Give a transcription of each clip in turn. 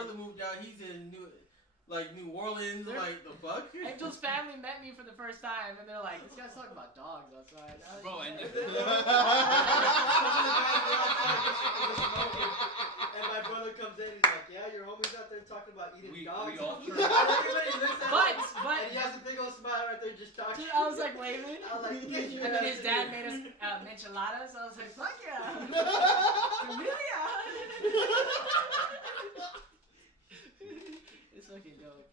brother moved out. He's in New Orleans. Like the fuck. Angel's family met me for the first time, and they're like, "This guy's talking about dogs outside." Bro, and my brother comes in, he's like, "Yeah, your homie's out there talking about eating dogs." We all but But and he has a big old smile right there, just talking. I was like, waving. I was like, and then his dad made us enchiladas. So I was like, "Fuck yeah, familia." It's fucking dope.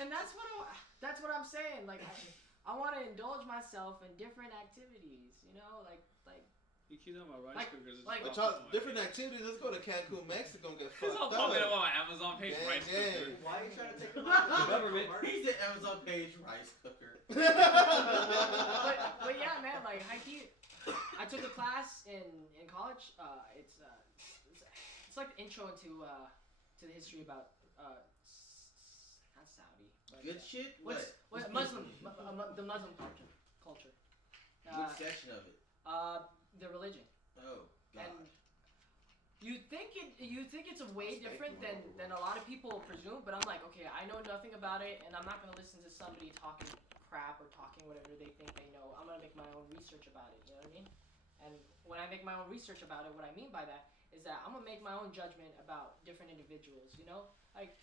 And that's what I'm saying. Like, I want to indulge myself in different activities. You know, like. You keep on my rice cookers. Different activities. Let's go to Cancun, Mexico, and get fucked up. I'll pop it up on my Amazon page. Rice cooker. Why are you trying to take the government? He's the Amazon page rice cooker. but yeah, man. Like, I took a class in college. It's like the intro to the history about not Saudi. But, Good shit. What Muslim? The Muslim culture. What section of it? The religion. Oh God. And you think it's a way different than a lot of people presume, but I'm like, okay, I know nothing about it, and I'm not gonna listen to somebody talking crap or talking whatever they think they know. I'm gonna make my own research about it. You know what I mean? And when I make my own research about it, what I mean by that is that I'm gonna make my own judgment about different individuals. You know, like.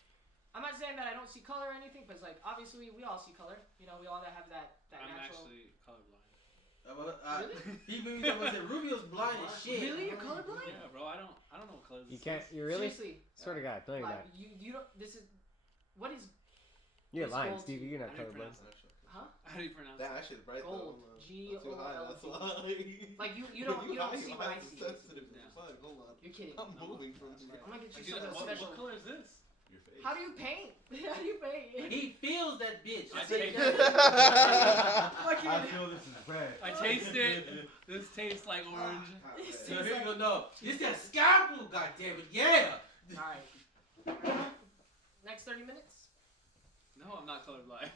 I'm not saying that I don't see color or anything, but it's like, obviously, we all see color. You know, we all have that I'm natural... actually colorblind. Really? He made me say Rubio's blind as shit. Really? You're colorblind? Yeah, bro. I don't know what color this You can't. is. You really? Seriously. Swear to God. No, you're not. You don't... This is... What is... You're What's lying, gold? Stevie. You're not How do you colorblind. pronounce it? Huh? How do you pronounce That it? shit's bright Gold. though. G-O-L-D. Like, you don't see what I see. Sensitive to the Yeah. sun. Hold on. You're kidding. I'm moving from here. I'm gonna get you Dude, something what special. color is this? Your face. How do you paint? How do you paint? He feels that bitch. I That's taste it. I feel this is red. I taste it. This tastes like orange. So here you go. No, this that sky blue. Goddammit, yeah. All right. Next 30 minutes. No, I'm not colorblind.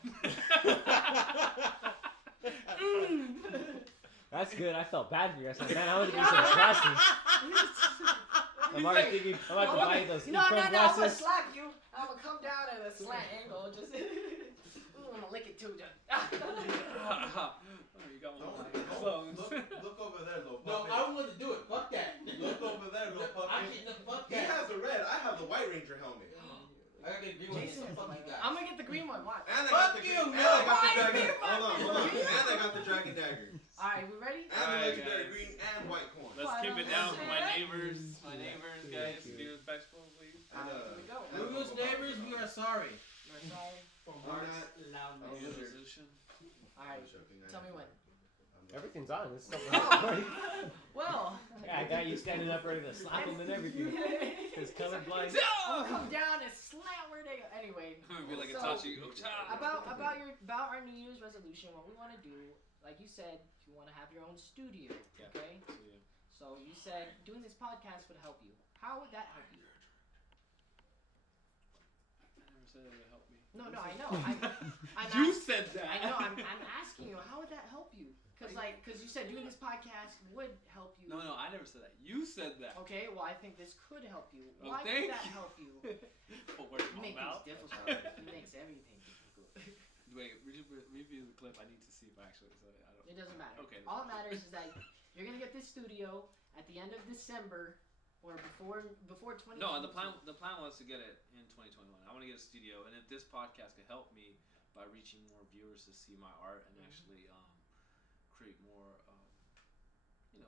That's good. I felt bad for you. I said, man, I want to give you some glasses. I'm already thinking I'm about to buy those No, I'm gonna glasses. slap you. I'm gonna come down at a slant angle. Just, I'm gonna lick it too. Just. Oh, you got one of my clones. Look over there, though. No, I want to do it. Fuck that. Look over there, though, I puppy. can't. Fuck He that. has the red. I have the White Ranger helmet. I gotta get green one. Jason, Fuck you guys. I'm gonna get the green one. Watch. And I Fuck got the you, and man. I got Why the dragon. you Hold on. fucking- And I got the dragon dagger. All right, we ready? And the Alright, legendary guys. green and white corn. Let's keep it down for my neighbors. My Yeah. neighbors, Yeah, guys. yeah. Be respectful, please. And, Here we go. and Rubio's neighbors, we are sorry. We're sorry for I'm Mark's not- New loudness. Year's resolution. All right, tell me when. Everything's on. This stuff Well. Yeah, I got you standing up ready to slap them and everything. Because colorblind. I'll come down and slam where they go. Anyway. I'm gonna be like a So, Tachi. About our New Year's resolution, what we want to do, like you said, you want to have your own studio, Yeah. okay? So you said doing this podcast would help you. How would that help you? I never said that would help me. No, I know. I'm You said that. I know. I'm asking you. How would that help you? Because you said doing this podcast would help you. No, I never said that. You said that. Okay, well I think this could help you. Oh, Why thank would that you. help you? Put words You in make my things mouth. difficult. You makes everything difficult. Wait, review the clip. I need to see if I actually said it. I don't. It doesn't matter. Okay. All that matters is that you're gonna get this studio at the end of December or before 2020. No, the plan was to get it in 2021. I want to get a studio, and if this podcast could help me by reaching more viewers to see my art and actually create more,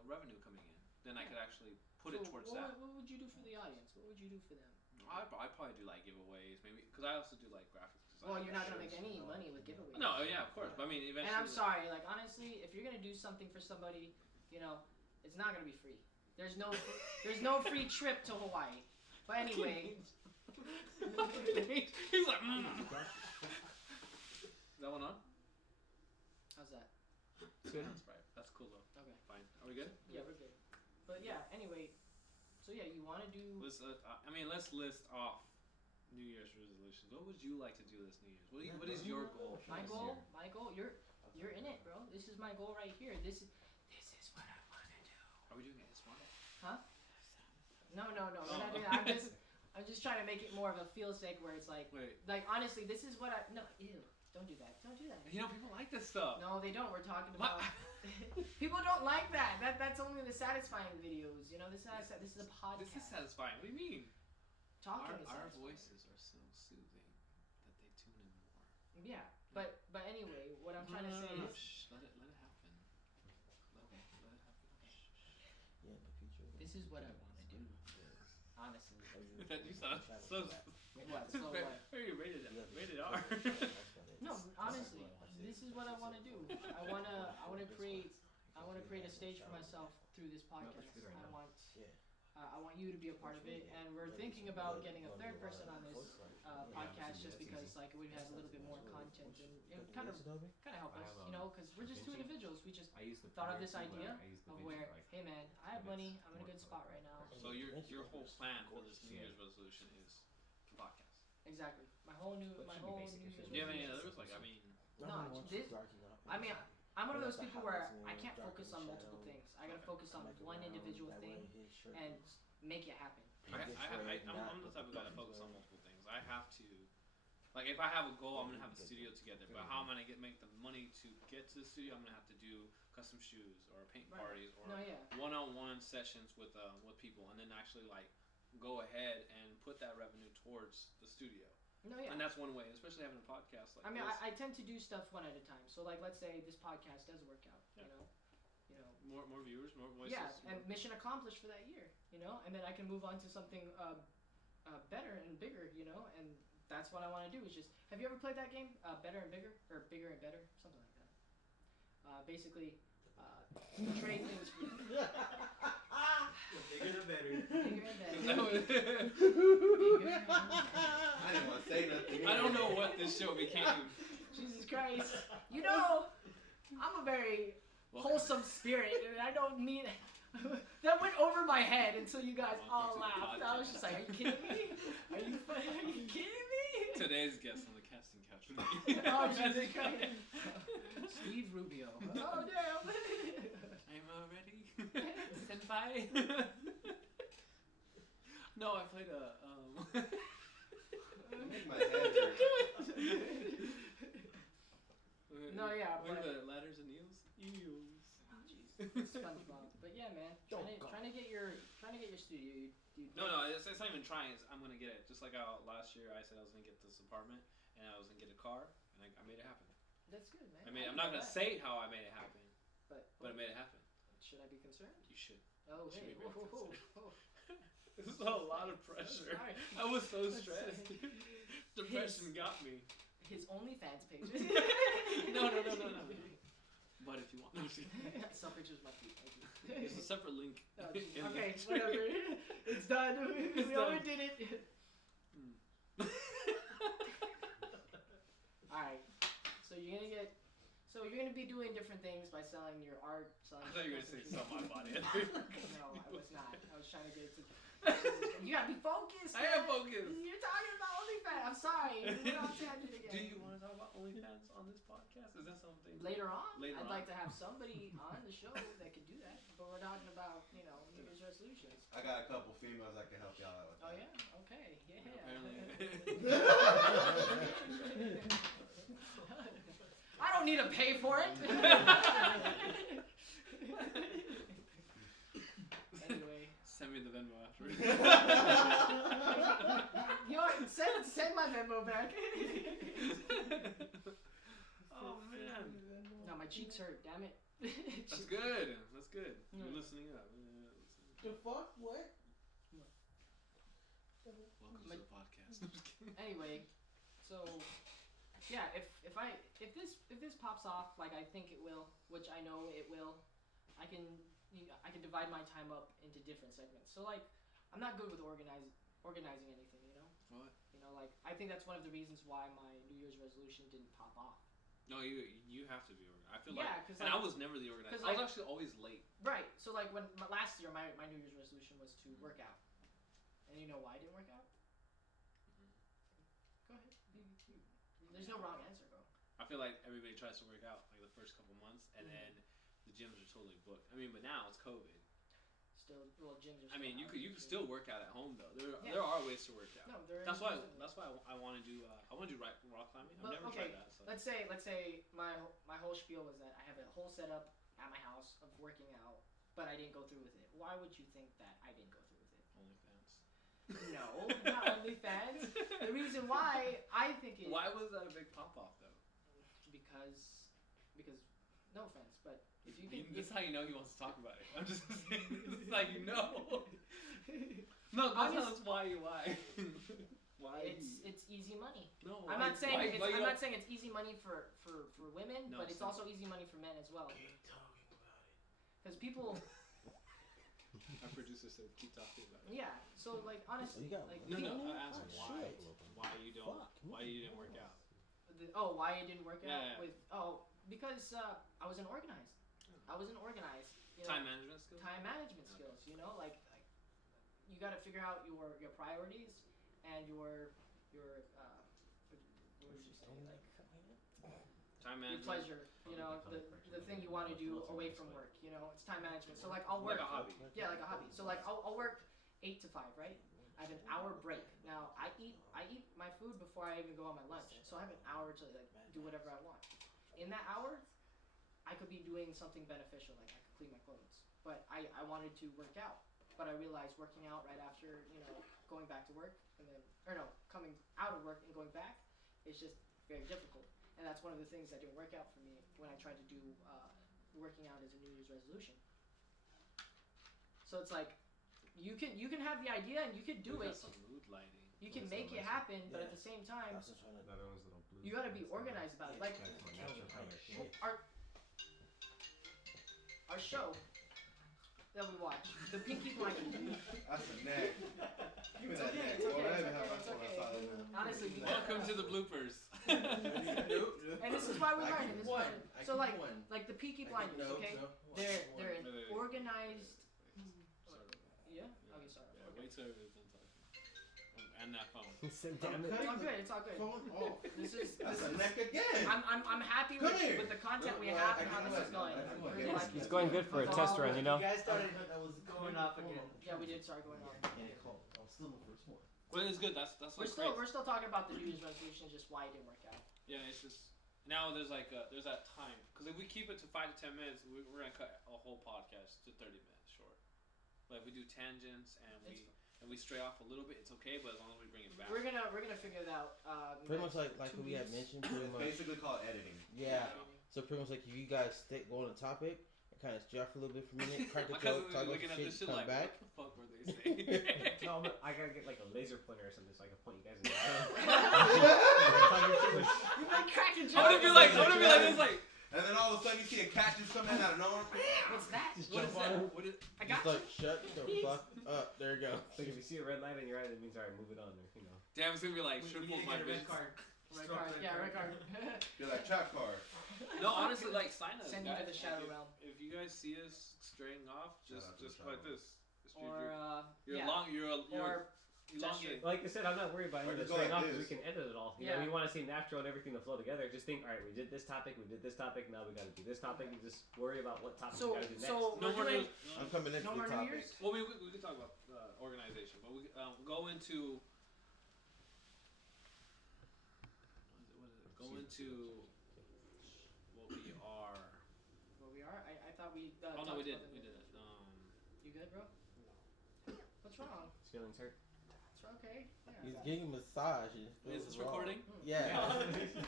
revenue coming in, then I could actually put it towards that. What would you do for the audience? What would you do for them? I'd probably do like giveaways, maybe, because I also do like graphics design. Well, you're not gonna make any money with giveaways. No, yeah, of course. But I mean, eventually. And I'm sorry, like honestly, if you're gonna do something for somebody, it's not gonna be free. There's no free trip to Hawaii. But anyway. He's like, Is that one on? How's that? It's good. That's right. That's cool though. Okay. Fine. Are we good? Yeah, we're good. But yeah, anyway. So yeah, you want to do. Let's list off New Year's resolutions. What would you like to do this New Year's? What is your goal? My goal. You're in it, bro. This is my goal right here. This is what I want to do. Are we doing it this one? Huh? No. We're not doing that. I'm just trying to make it more of a feel sake where it's like, Wait. like honestly, this is what I no. Ew, don't do that. Don't do that. You know, people like this stuff. No, they don't. We're talking What? about. People don't like that. That's only the satisfying videos. You know, this is a podcast. This is satisfying. What do you mean? Talking is Our satisfying. voices are so soothing that they tune in more. Yeah, but anyway, what I'm trying to say is. Shh, let it happen. Let it happen. Yeah, in the future. This is what I want to do. Honestly. That you sound so. What? So what? Very rated R. No, honestly, this is what I want to do. I wanna create a stage for myself through this podcast. I want you to be a part of it, and we're thinking about getting a third person on this podcast just because like we have a little bit more content and it would kind of help us, you know, because we're just two individuals. We just thought of this idea of where, hey man, I have money, I'm in a good spot right now. So your whole plan for this New Year's resolution is the podcast. Exactly. My whole New Year's Do you have any others? Like, I mean. I'm one of those people where I can't focus on multiple things. I gotta focus on one individual thing and make it happen. I'm the type of guy that focuses on multiple things. I have to, like, if I have a goal, I'm gonna have the studio together. But how am I gonna make the money to get to the studio? I'm gonna have to do custom shoes or paint parties or one-on-one sessions with people, and then actually like go ahead and put that revenue towards the studio. And that's one way, especially having a podcast like this. I tend to do stuff one at a time. So like, let's say this podcast does work out, you know, more viewers, more voices. Yeah, and mission accomplished for that year, you know, and then I can move on to something better and bigger, you know, and that's what I want to do. Is just, have you ever played that game, Better and Bigger, or Bigger and Better, something like that? Basically, trade things for you. The bigger the better. Bigger and better. I didn't want to say nothing. I don't know what this show became. Jesus Christ. You know, I'm a very wholesome spirit, and I don't mean that went over my head until you guys all laughed. I was just like, are you kidding me? Are you kidding me? Today's guest on the casting couch. Oh, Jesus Christ. Steve Rubio. Oh, damn. I'm ready. Senpai. No, I played a. Make my head hurt. No, yeah, What but are the ladders and eels? Eels. SpongeBob. But yeah, man, trying to get your studio. No, it's not even trying. It's, I'm gonna get it. Just like how last year I said I was gonna get this apartment and I was gonna get a car, and I made it happen. That's good, man. I'm not gonna say how I made it happen, but I made it happen. Should I be concerned? You should. Oh, You should hey. be very concerned. Whoa. This is a lot of pressure. Sorry. I was so stressed. Depression got me. His OnlyFans page. No. But if you want, no, Some pictures of my feet. Thank you. there's a separate link. Oh, in the okay, description. whatever. It's done. It's We done. overdid it. Alright. So you're gonna be doing different things by selling your art, selling. I thought you were gonna say sell my body. No, I was not. I was trying to get it to. You gotta be focused. I am focused. You're talking about OnlyFans. I'm sorry. We're on tangent again. Do you want to talk about OnlyFans on this podcast? Is that something? Later on, Later I'd on. like to have somebody on the show that could do that. But we're talking about, New Year's resolutions. I got a couple females that can help y'all out with Oh that. yeah. Okay. Yeah. Apparently. I don't need to pay for it. Anyway. Send me the Venmo afterwards. You know what? Send my Venmo back. Oh man. No, my cheeks hurt. Damn it. That's good. That's good. You're Yeah. listening up. The fuck? What? Welcome to the podcast. I'm just kidding. Anyway, so yeah, if this pops off like I think it will, which I know it will, I can divide my time up into different segments. So like, I'm not good with organizing anything, you know. What? You know, like I think that's one of the reasons why my New Year's resolution didn't pop off. No, you have to be organized. I feel Yeah, like, 'cause, and like- I was never the organizer. 'cause, I was like- actually always late. Right. So like when last year my New Year's resolution was to work out, and you know why I didn't work out? Go ahead. There's no wrong answer, bro. I feel like everybody tries to work out like the first couple months, and then the gyms are totally booked. I mean, but now it's COVID. still gyms are. I mean, you still could still work out at home though. Yeah. There are ways to work out. No, there That's is why definitely. I want to do rock climbing. I've But, never okay, tried that. So. Let's say my whole spiel was that I have a whole setup at my house of working out, but I didn't go through with it. Why would you think that I didn't go through with it? OnlyFans. No, not OnlyFans. The reason why I think it Why was that a big pop off though? because no offense, but if you can, This is how you know he wants to talk about it. I'm just saying. This is how you know. No, that's not why. Why? it's easy money. No, I'm not saying why I'm not saying it's easy money for women, No, but it's it's not. also easy money for men as well. Keep talking about it. Because people, Our producer said keep talking about it. yeah. So like honestly, You got like No, people, no. I asked Oh, why. shit. Why you don't? Fuck. Why you didn't work out? why it didn't work out Yeah. with because I wasn't organized. I wasn't organized. You know, Time management skills. time management Okay. skills. You know, like you got to figure out your priorities and your what would you say, like Time your management. pleasure. You know, the thing you want to do away from work. You know, it's time management. So like I'll work. Like a hobby. Yeah, like a hobby. So like I'll work 8 to 5, right? I have an hour break. Now I eat my food before I even go on my lunch. So I have an hour to like do whatever I want. In that hour, I could be doing something beneficial, like I could clean my clothes. But I wanted to work out. But I realized working out right after, you know, going back to work and then coming out of work and going back is just very difficult. And that's one of the things that didn't work out for me when I tried to do working out as a New Year's resolution. So it's like you can have the idea and you can do We it. got some mood lighting. You can make it happen, but at the same time, you gotta be organized about it. Like our show that we watch, the Pinky Blinders. That's a neck. Give me that neck. It's okay, Boy, I it's even have my okay, phone it's outside okay. of now. Honestly, we Welcome to the bloopers. and this is why we're I learning. keep This is why, one. I so keep like one. the Peaky I keep- Blinders, no, okay? no. They're an Wait. organized. Sorry. Yeah. Okay, sorry. Yeah, wait till everybody's done talking. And that phone. Damn it. It's all good. It's all good. Phone off. This is. That's a neck again. I'm happy Come with, here. with the content we Well, have I and how can this is go going. ahead. I can go I ahead. really like It's it. going good for a That's test all run, you know? You guys started. That was going off again. Yeah, we did start going on. And it called. I was still the first one. Well, it's good. That's We're what's still great. we're still talking about the New Year's resolution, just why it didn't work out. Yeah, it's just now there's like there's that time because if we keep it to 5 to 10 minutes, we're gonna cut a whole podcast to 30 minutes short. But if we do tangents and we stray off a little bit, it's okay. But as long as we bring it back, We're gonna figure it out. Pretty much like 2 we had weeks. mentioned, pretty much. Basically called editing. Yeah. So pretty much like if you guys go on a topic and kind of stray off a little bit for a minute, crack the my joke, cousin's talk about looking at shit, this shit come like, back. what the fuck were they saying? No, but I gotta get like a laser pointer or something so I can point you guys in the You've been cracking jokes. I wanna be like this, like. And then all of a sudden you see a cat just come in out of nowhere. What's that? What is that? What is? I got Just like shut the fuck up. There you go. Like if you see a red light in your eye, that means alright, move it on, or you know. Damn, it's gonna be like We triple need to my get a red bitch. card. Red card. Yeah, red card. You're like trap card. No, honestly, like sign us. Send you to guys. the shadow Like, realm. If you guys see us straying off, Shout out to just the like shadow this. Just Or you're yeah. long. You're Or elongated. Like I said, I'm not worried about Or any of just the go straying like off because we this. can edit it all. You Yeah. know, we want to see natural and everything to flow together. Just think, alright, we did this topic, now we gotta do this topic, and just worry about what topic we gotta do next. So No we're more doing. news. I'm coming into No the more New topic. Year's? Well, we could talk about organization, but we go into. What is it? Go into what we are. Where we are? I thought we. Oh no, talked we did. about We it. did it. You good, bro? What's wrong? His feelings hurt. It's okay. He's Yeah. getting a massage. And Is this recording? Yeah.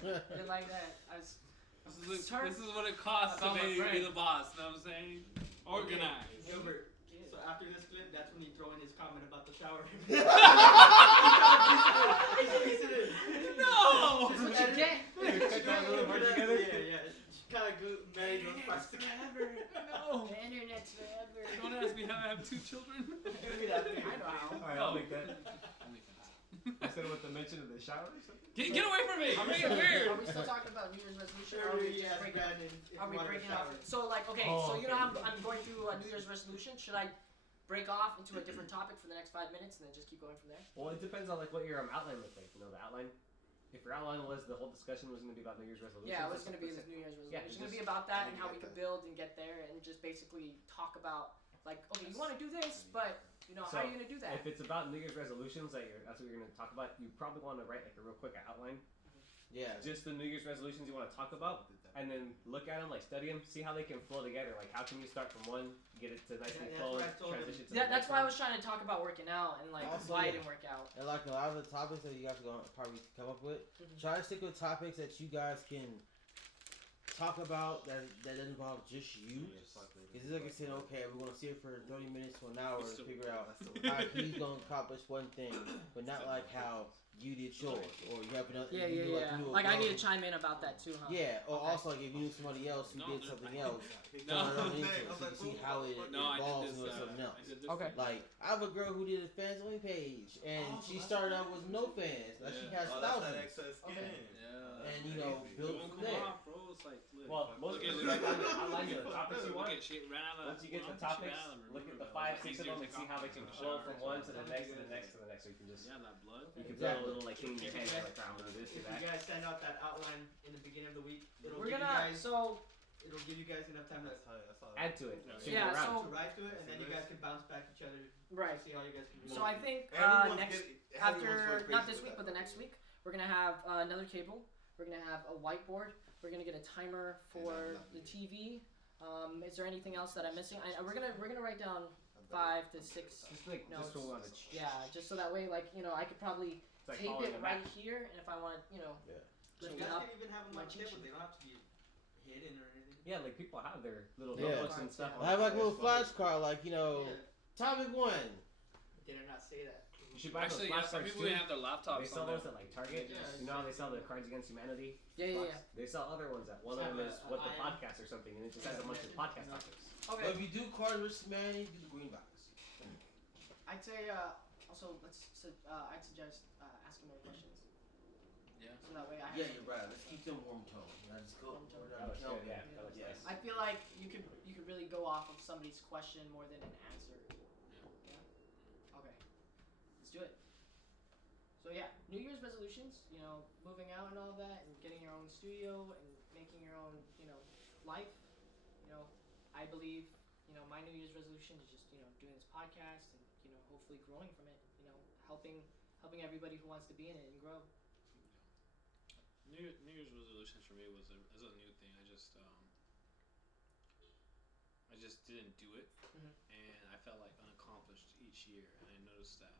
You're like that. This Turn- is what it costs to I found my be friend. the boss. Know what I'm saying? Organized. Gilbert. So after this clip, that's when you throw in his comment about the shower. No. This is what you get. Cut that little part together? Yeah. Kind of married those parts together. No. The internet's forever. Don't ask me how I have 2 children. Give me that thing. I know how. Alright, I'll make that. Instead of with the mention of the shower or something? Get away from me! Are we, You're weird. are we still talking about New Year's resolution? Or are we just breaking up? Are we breaking off? So like, okay, so you know how I'm going through a New Year's resolution. Should I break off into a different topic for the next 5 minutes and then just keep going from there? Well, it depends on like what your outline looked like. You know, the outline. If your outline was the whole discussion was going to be about New Year's resolutions. Yeah, it was that's going to be what this New Year's resolution. Yeah, it's going to just- be about that and and how get we could there. build and get there and just basically talk about like, okay, you want to do this, but you know, So, how are you gonna do that? If it's about New Year's resolutions that's what you're gonna talk about, you probably want to write like a real quick outline. Yeah. Just the New Year's resolutions you want to talk about, and then look at them, like study them, see how they can flow together. Like how can you start from one, get it to nice and Yeah, flow, that's what I told transition to Yeah, the that's next why I one. was trying to talk about working out and like Also, why yeah. it didn't work out. And like a lot of the topics that you guys are going to probably come up with, try to stick with topics that you guys can talk about that involve just you. Because like I said, okay, we're gonna sit for 30 minutes to an hour to figure out how he's gonna accomplish one thing, but not like how you did yours, or you have another. Yeah, you yeah, yeah. Like I need to chime in about that too, huh? Yeah, or Okay. also like if you knew somebody else who did something else, No. turn around into it, so you can see how it evolves into something else. Okay. Like I have a girl who did a fans only page, and she started out with no fans. Like she has Oh, that's that thousands, excess skin. Okay. Yeah. and you know built from Come there. on, bro. It's like, look. Well, most Look at- people write down the outline of the topics you Look want. at shit, ran out of. Once you get the well, topics, shit out of them, look at remember, the though. 5, It's 6 of easier them, to and take see off how they the can shower flow and from all one that. to the next to the next to the next. So you can just Yeah, that blood. you can Exactly. build a little like thing in your head. You're like, I'm gonna do this, If do you that. guys send out that outline in the beginning of the week, it'll We're give you gonna guys it'll give you guys enough time to Add to it. So Yeah, you're around. so- write to it, and then you guys can bounce back each other. Right. See how you guys can do. So I think Everyone's next getting- everyone's after going not crazy this with week, that, but the though. next week, we're gonna have another cable. We're gonna have a whiteboard. We're gonna get a timer for the TV. Is there anything else that I'm missing? We're gonna write down 5 to 6 Just like notes. just roll on it. Yeah, just so that way, like I could probably It's like tape following it a right map. here, and if I want to, Yeah. lift You it guys up. can even have them my on cheat table. sheet. They don't have to be hidden or anything. Yeah, like people have their little Yeah. notebooks and stuff. I have like a little flashcard, like topic 1. Did I not say that? You should buy Actually, those yeah, some flashcards people too. even have their laptops They sell on there. those at like Target. Yeah, You know how they sell the Cards Against Humanity? Yeah, yeah, yeah. They sell other ones that one of them is what the podcast or something, and it just has a bunch of podcast topics. But Okay. if you do Cards vs. Humanity, do the green box. I'd say also I'd suggest asking more questions. Yeah. So that way I have Yeah, some- you're right. Let's keep them warm tone. That's cool. Warm tone. That looks good, yeah. That looks Yes. nice. I feel like you could really go off of somebody's question more than an answer. Yeah. Okay. Let's do it. So yeah, New Year's resolutions. Moving out and all that, and getting your own studio and making your own life. I believe my New Year's resolution is just doing this podcast and hopefully growing from it. Helping everybody who wants to be in it and grow. New Year's resolutions for me was a new thing. I just didn't do it, and I felt like unaccomplished each year. And I noticed that,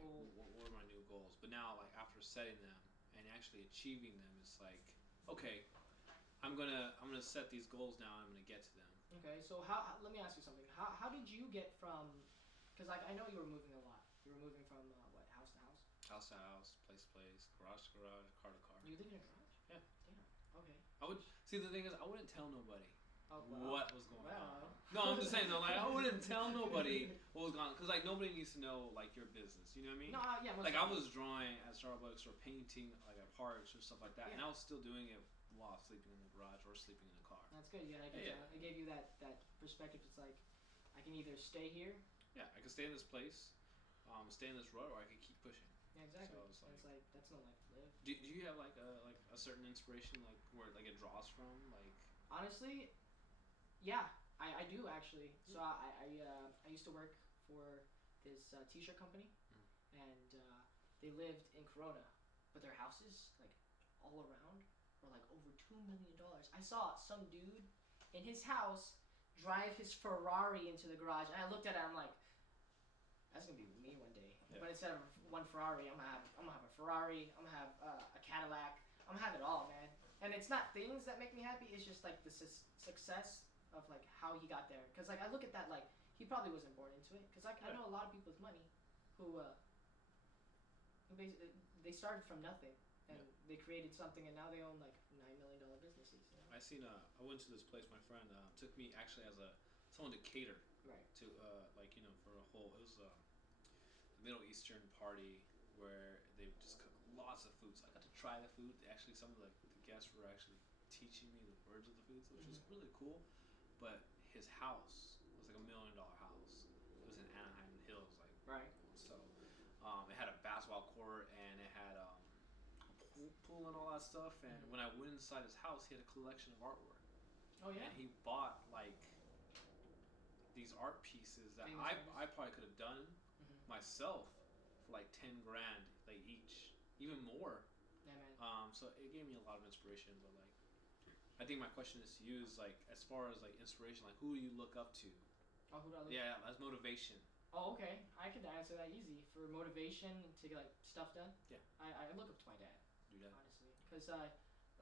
like, what were my new goals? But now, like after setting them and actually achieving them, it's like, okay, I'm gonna set these goals now. And I'm gonna get to them. Okay, so let me ask you something. How did you get from? Because I know you were moving a lot. You were moving from house to house. House to house, place to place, garage to garage, car to car. You live in a garage? Yeah. Damn. Okay. I would see the thing is I wouldn't tell nobody Oh, wow. what was going on. Wow. No, I'm just saying though, like I wouldn't tell nobody what was going on because like nobody needs to know like your business. You know what I mean? No, yeah. most Like I definitely. was drawing at Starbucks or painting like at parks or stuff like that, and I was still doing it while sleeping in the garage or sleeping in the car. That's good. Yeah, it gave you that perspective. It's like I can either stay here. Yeah, I could stay in this place, stay in this rut, or I could keep pushing. Yeah, exactly. So it's And it's like that's no life to live. Do you have like a certain inspiration like where like it draws from like? Honestly, yeah, I do actually. So I used to work for this t-shirt company, and they lived in Corona, but their houses like all around were like over $2 million. I saw some dude in his house drive his Ferrari into the garage, and I looked at it. I'm like, that's gonna be me one day. Yeah. But instead of one Ferrari, I'm gonna have a Ferrari. I'm gonna have a Cadillac. I'm gonna have it all, man. And it's not things that make me happy. It's just like the success of like how he got there. Cause like I look at that like he probably wasn't born into it. Cause like I know a lot of people with money who basically they started from nothing and they created something and now they own like $9 million businesses. I went to this place. My friend took me actually as someone to cater Right. to for a whole. It was a Middle Eastern party where they just cook lots of food. So I got to try the food. Actually, some of the guests were actually teaching me the words of the foods, which was really cool. But his house was like $1 million house. It was in Anaheim Hills, like Right. so. It had a basketball court and it had a pool and all that stuff. And when I went inside his house, he had a collection of artwork. Oh yeah. And he bought like these art pieces that Famous I probably could have done Mhm. myself for like 10 grand like each, even more. Yeah, man. So it gave me a lot of inspiration. But like, I think my question is to you is like, as far as like inspiration, like who do you look up to? Oh, who do I look? Yeah, as motivation. Oh, okay. I could answer that easy. For motivation to get like stuff done. Yeah. I look up to my dad. Do that. Honestly, because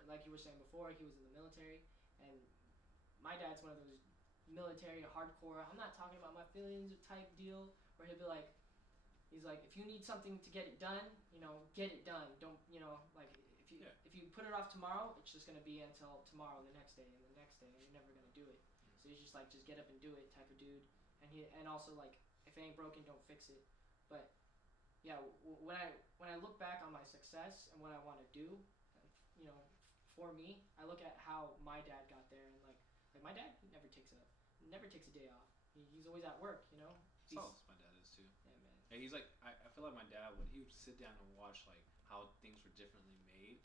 like you were saying before, he was in the military, and my dad's one of those military hardcore. I'm not talking about my feelings type deal where he'll be like, he's like, if you need something to get it done, get it done. Don't like if you put it off tomorrow, it's just gonna be until tomorrow, the next day, and the next day, and you're never gonna do it. So he's just like, just get up and do it type of dude. And also like, if it ain't broken, don't fix it. But yeah, when I look back on my success and what I want to do, for me, I look at how my dad got there, and like my dad never takes a day off. He's always at work, So my dad is too. Yeah, man. And he's like, I feel like my dad he would sit down and watch like how things were differently made,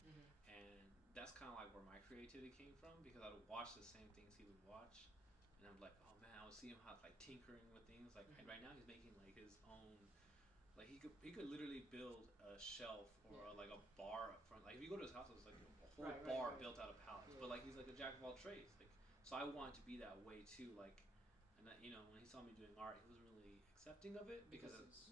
and that's kind of like where my creativity came from, because I would watch the same things he would watch, and I'm like, oh man, I would see him like tinkering with things. Like right now he's making like his own. Like he could literally build a shelf or like a bar up front. Like if you go to his house, it's like a whole bar built out of pallets. Yeah. But like he's like a jack of all trades. Like so, I wanted to be that way too. Like, and that, when he saw me doing art, he wasn't really accepting of it because it's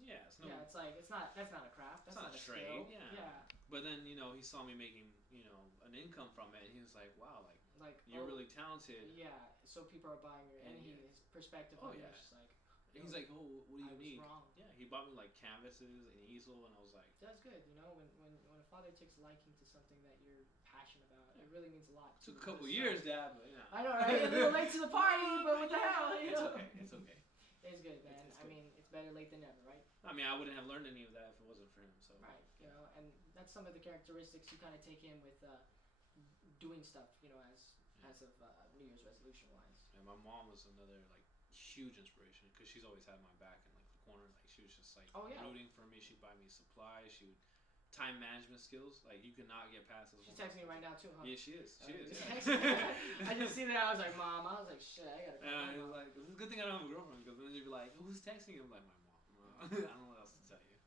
like that's not a craft. That's not a trade. Skill. Yeah. But then he saw me making an income from it, and he was like, wow, like you're really talented. Yeah. So people are buying your his perspective on it. Just like. He's like, oh, what do you need? Wrong. Yeah, he bought me like canvases, an easel, and I was like, that's good. When a father takes a liking to something that you're passionate about, it really means a lot. It took a couple years, Dad, but I know, right? A little late to the party, but what the hell? It's okay. It's okay. It's good, man. It's I mean, it's better late than never, right? I mean, I wouldn't have learned any of that if it wasn't for him. So. Right. And that's some of the characteristics you kind of take in with doing stuff, as of New Year's resolution wise. And my mom was another like huge inspiration because she's always had my back in like the corner. Like she was just like rooting for me. She'd buy me supplies. She would time management skills. Like you could not get past this. She's texting me right now too, huh? Yeah, she is. She is. Yeah. I just see that. I was like, Mom. I was like, shit. I gotta. And it was like, it's a good thing I don't have a girlfriend, because then she'd be like, who's texting you? I'm like, my mom. I don't know what else to tell you.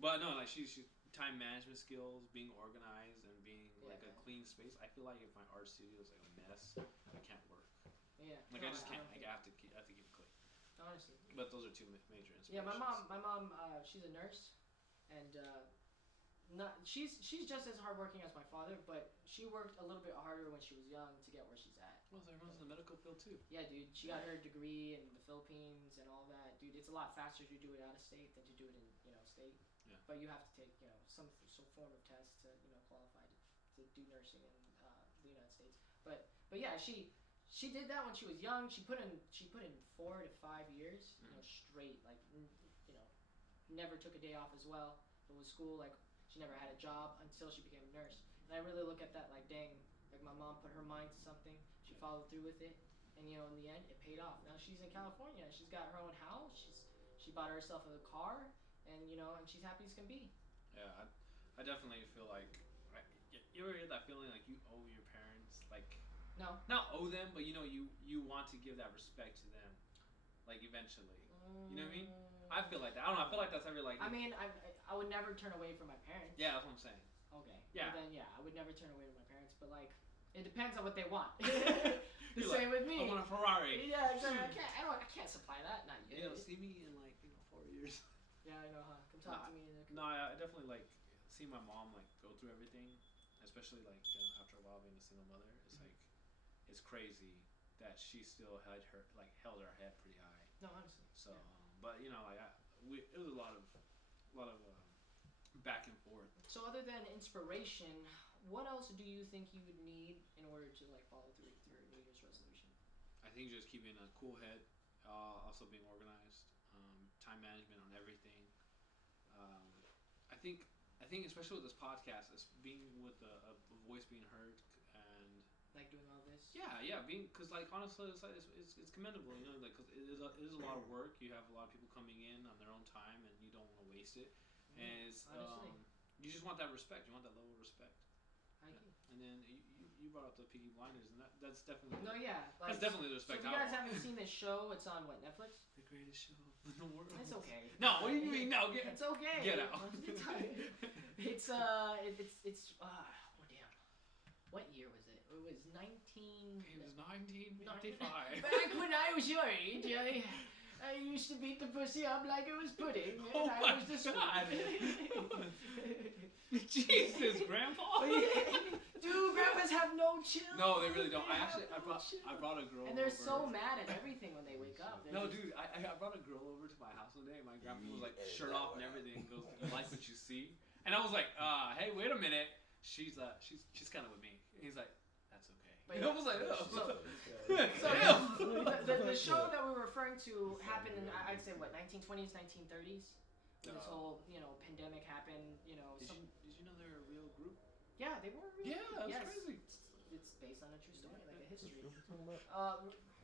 But no, like she's time management skills, being organized, and being like a clean space. I feel like if my art studio is like a mess, I can't work. Yeah. Like I just can't. Like, I have to keep it clean. Honestly. But those are two major inspirations. Yeah, my mom, she's a nurse, and she's just as hardworking as my father, but she worked a little bit harder when she was young to get where she's at. Well, everyone's in the medical field too. Yeah, dude. She got her degree in the Philippines and all that. Dude, it's a lot faster to do it out of state than to do it in state. Yeah. But you have to take some form of test to qualify to do nursing in the United States. But yeah, she did that when she was young. She put in 4 to 5 years, straight. Like never took a day off as well. It was school. Like she never had a job until she became a nurse. And I really look at that like, dang, like my mom put her mind to something. She followed through with it, and in the end, it paid off. Now she's in California. She's got her own house. She bought herself a car, and and she's happy as can be. Yeah, I definitely feel like you ever get that feeling like you owe your parents, like no, not owe them, but you want to give that respect to them, like eventually. You know what I mean? I feel like that. I don't know. I feel like that's every like. I mean, I would never turn away from my parents. Yeah, that's what I'm saying. Okay. Yeah. Well, then I would never turn away from my parents, but like. It depends on what they want. The same with me. I want a Ferrari. Yeah, exactly. I can't supply that. Not yet. See me in like 4 years. Yeah, I know, huh? Come talk to me. No, I definitely like see my mom like go through everything, especially like after a while being a single mother. It's like it's crazy that she still held her head pretty high. No, honestly. So, but it was a lot of back and forth. So other than inspiration, what else do you think you would need in order to like follow through with your New Year's resolution? I think just keeping a cool head, also being organized, time management on everything. I think especially with this podcast, it's being with a voice being heard and like doing all this. Yeah, because like honestly, it's commendable, like cause it is a lot of work. You have a lot of people coming in on their own time, and you don't want to waste it. And it's you just want that respect. You want that level of respect. I agree. And then you brought up the Peaky Blinders, and that's definitely No, yeah. that's definitely the So respect. if you guys haven't seen this show, it's on what, Netflix? The greatest show in the world. It's okay. No, what do you mean? No, It's okay. Get out. It's oh damn. What year was it? It was 1955. Back when I was your age, I used to beat the pussy up like it was pudding, and Oh I my was the spoon. God. Jesus, Grandpa. Do grandpas have no chill? No, they really don't. They I have brought a girl. And they're over. so mad at everything when they wake up. They're No, just- dude, I brought a girl over to my house one day. And my grandpa was like shirt off and everything. And goes, "You like what you see?" And I was like, "Hey, wait a minute. She's kind of with me." And he's like, "That's okay." But And I was like, "Oh." So the show that we're referring to happened in, I'd say, what, 1920s, 1930s? When this whole, pandemic happened, Did you know they're a real group? Yeah, they were real. Yeah, that's Yes. crazy. It's based on a true story, like a history.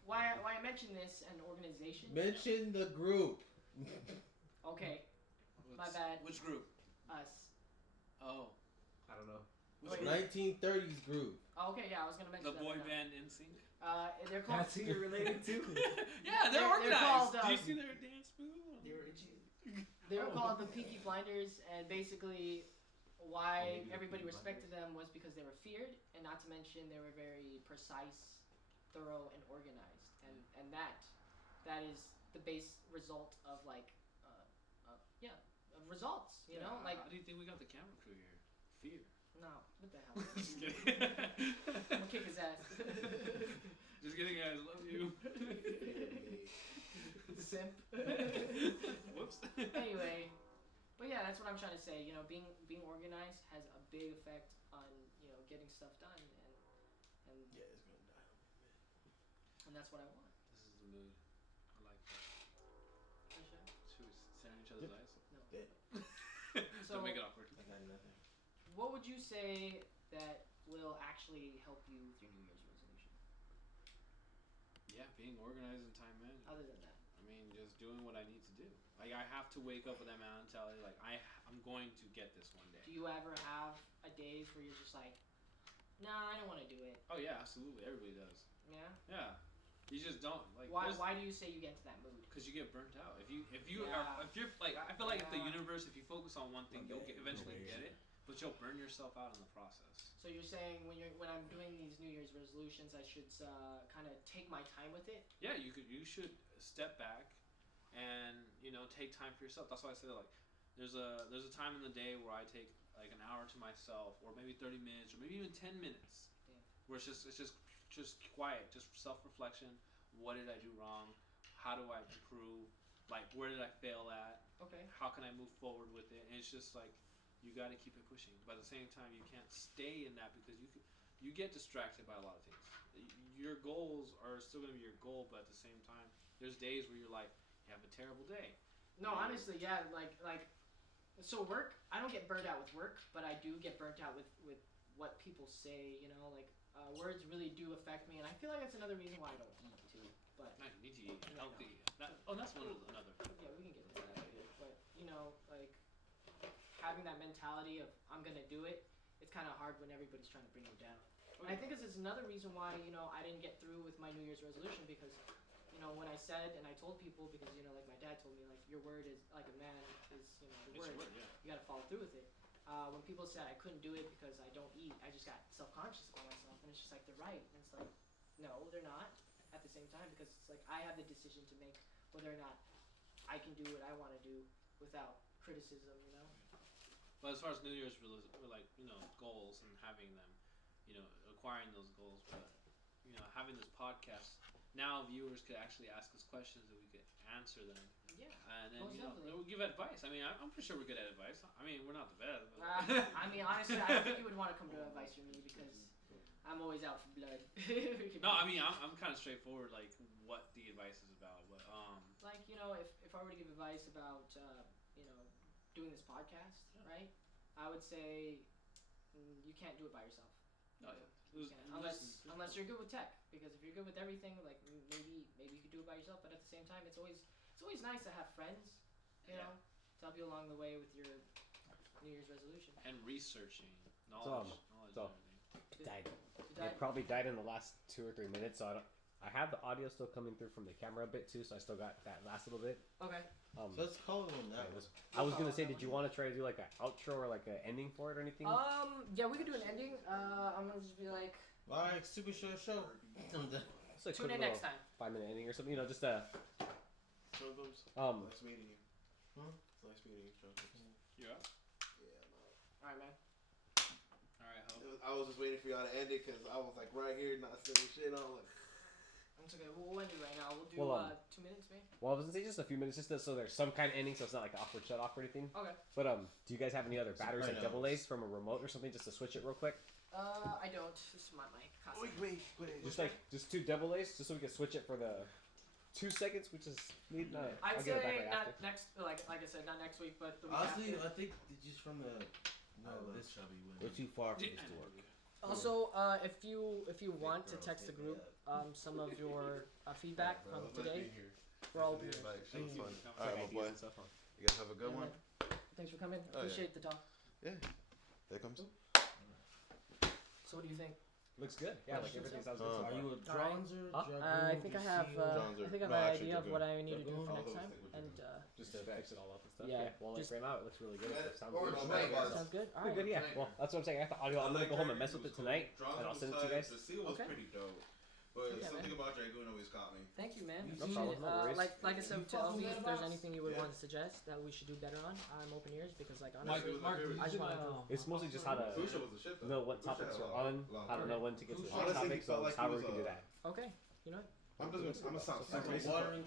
Why I mention this, an organization. Mention the group. Okay, my bad. Which group? Us. Oh. I don't know. Wait. 1930s group. Oh, okay, yeah, I was gonna mention The that boy right now. band NSYNC. They're called. That's who you're related to? Yeah, they're They're organized. called, Do you see their dance move? They were itchy. They were called the Peaky Blinders, and basically, why everybody respected them was because they were feared, and not to mention they were very precise, thorough, and organized, and that is the base result of of results. You know, like How do you think we got the camera crew here? Fear. no, what the hell? Just kidding. I'm gonna kick his ass. Just kidding, guys. Love you. Simp. Whoops. Anyway, but yeah, that's what I'm trying to say. Being organized has a big effect on getting stuff done, and Yeah, it's gonna die. and that's what I want. This is the mood. I like that. For sure. Should we stare in each other's eyes? So Don't make it awkward. I got nothing. what would you say that will actually help you with your New Year's resolution? Yeah, being organized and time management. Other than that, I mean, just doing what I need to do. Like, I have to wake up with that mentality. Like, I'm going to get this one day. do you ever have a days where you're just like, nah, I don't want to do it? Oh yeah, absolutely. Everybody does. Yeah. Yeah. You just don't like. Why do you say you get into that mood? Because you get burnt out. If you're like, I feel like if the Yeah. universe, if you focus on one thing, you'll eventually get it, but you'll burn yourself out in the process. So you're saying when I'm doing these New Year's resolutions, I should kind of take my time with it? Yeah, you should step back, and take time for yourself. That's why I said like, there's a time in the day where I take like an hour to myself, or maybe 30 minutes, or maybe even 10 minutes, where it's just quiet, just self-reflection. What did I do wrong? How do I improve? Like, where did I fail at? Okay. How can I move forward with it? And it's just like, you got to keep it pushing. But at the same time, you can't stay in that because you get distracted by a lot of things. Your goals are still going to be your goal, but at the same time, there's days where you're like, you have a terrible day. No, honestly, yeah, like so work, I don't get burnt out with work, but I do get burnt out with what people say, words really do affect me, and I feel like that's another reason why I don't eat too. But Not you need to eat healthy. That's another. yeah, we can get into that later. But like having that mentality of I'm gonna do it, it's kind of hard when everybody's trying to bring you down. And I think this is another reason why I didn't get through with my New Year's resolution because when I said and I told people because like my dad told me like your word is like a man is the It's word. your word, yeah. You gotta follow through with it. When people said I couldn't do it because I don't eat, I just got self-conscious about myself, and it's just like they're right. And it's like, no, they're not. At the same time, because it's like I have the decision to make whether or not I can do what I want to do without criticism. But as far as New Year's goals and having them, acquiring those goals, but having this podcast, now viewers could actually ask us questions and we could answer them. Yeah. And then Most definitely. we'll give advice. I mean, I'm pretty sure we're good at advice. I mean, we're not the best. But I mean, honestly, I don't think you would want to come to advice from me because I'm always out for blood. No, I mean, I'm kind of straightforward, like what the advice is about. But like if I were to give advice about doing this podcast, right? I would say you can't do it by yourself. no, Unless you're good with tech, because if you're good with everything, like maybe you could do it by yourself. But at the same time, it's always nice to have friends, to help you along the way with your New Year's resolution. and researching knowledge, It's all. and everything. Died. You It died? probably died in the last 2 or 3 minutes, so I have the audio still coming through from the camera a bit too, so I still got that last little bit. Okay. So let's call it on that. I was gonna say, did you want to try to do like an outro or like an ending for it or anything? Yeah, we could do an ending. I'm gonna just be like, All right, super show. It's like tune quick in little next time. 5-minute ending or something, you know, just a Nice meeting you. It's nice meeting you, Chuck. Yeah. Yeah, All right, man. All right, Ho. I was just waiting for y'all to end it because I was like right here, not saying shit. I was like, It's okay. We'll end it right now. We'll do Well, 2 minutes, maybe. Well, I was gonna say just a few minutes, just so there's some kind of ending, so it's not like an awkward shut off or anything. Okay. But do you guys have any other batteries like Sopranos. double A's from a remote or something, just to switch it real quick? I don't. This is my mic. wait. Just 2 double A's, just so we can switch it for the 2 seconds, which is need. I'd I'll say get it back right not after. next, like I said, not next week, but the week Honestly, after. I think just from the this we're too far for this to work. Also, if you want to text the group some of your feedback from today, we're all ears. Thank you. All All right, my boy. Stuff, huh? You guys have a good Yeah, one. man. Thanks for coming. Oh, yeah. Appreciate the talk. There comes. So what do you think? Looks good. Yeah, like everything sounds good. so Are far. you a Dronzer? Huh? Dragoon, I think I have. John's I think I have no, an actually, idea of what I need to do Dragoon. for I'll next stick time, with and Just to fix it all up and stuff. Yeah, Well, like just- right now it looks really good. It sounds Or good. no, Right, Vegas. sounds good. All Pretty right. good, yeah. Well, that's what I'm saying. I got the audio. I'm gonna go home and mess with it tonight, and I'll send it to you guys. The seal was Okay. pretty dope, but Okay, something man. about Dragoon always caught me. Thank you, man. No problem, no worries. Like I said to LV, if there's anything you would Yeah. want to suggest that we should do better on, I'm open ears because like Mike, honestly, was my favorite. I just want to improve. It's mostly just how to Fusha was the shit though. know what Fusha topics had a you're lot- on, lot how to of- know when to get to the Fusha next honestly topic, felt so like he however was we can do a- that. Okay, you know. I'm gonna sound Like super racist. watering